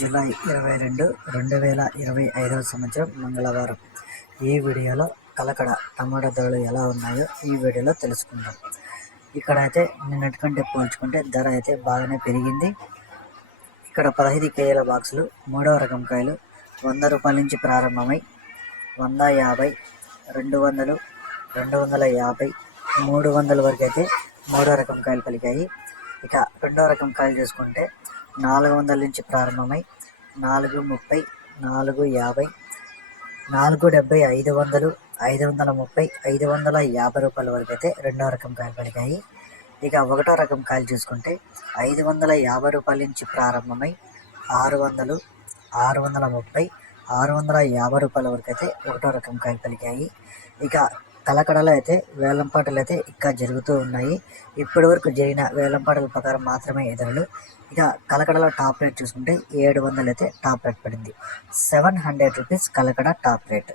July 22, 2025 సంవత్సరం మంగళవారం. ఈ వీడియోలో కలకడ టమాటా ధరలు ఎలా ఉన్నాయో ఈ వీడియోలో తెలుసుకుందాం. ఇక్కడైతే నిన్నటి కంటే పోల్చుకుంటే ధర అయితే బాగానే పెరిగింది. ఇక్కడ 15 కేజీల బాక్సులు మూడవ రకం కాయలు 100 రూపాయల నుంచి ప్రారంభమై 150, 200, 250, 300 వరకు అయితే మూడో రకం కాయలు పలికాయి. ఇక రెండో రకం కాయలు చూసుకుంటే 400 నుంచి ప్రారంభమై 430, 450, 470, 500, 530, 550 రూపాయల వరకు అయితే రెండో రకం కాయలు పలికాయి. ఇక ఒకటో రకం కాయలు చూసుకుంటే 550 రూపాయల నుంచి ప్రారంభమై 600, 630, 650 రూపాయల వరకు అయితే ఒకటో రకం కాయలు పలికాయి. ఇక కలకడలో అయితే వేలంపాటలు అయితే ఇంకా జరుగుతూ ఉన్నాయి. ఇప్పటి వరకు జరిగిన వేలంపాటల ప్రకారం మాత్రమే ఈ ధరలు. ఇక కలకడలో టాప్ రేట్ చూసుకుంటే 700 అయితే టాప్ రేట్ పడింది. 700 రూపీస్ కలకడ టాప్ రేట్.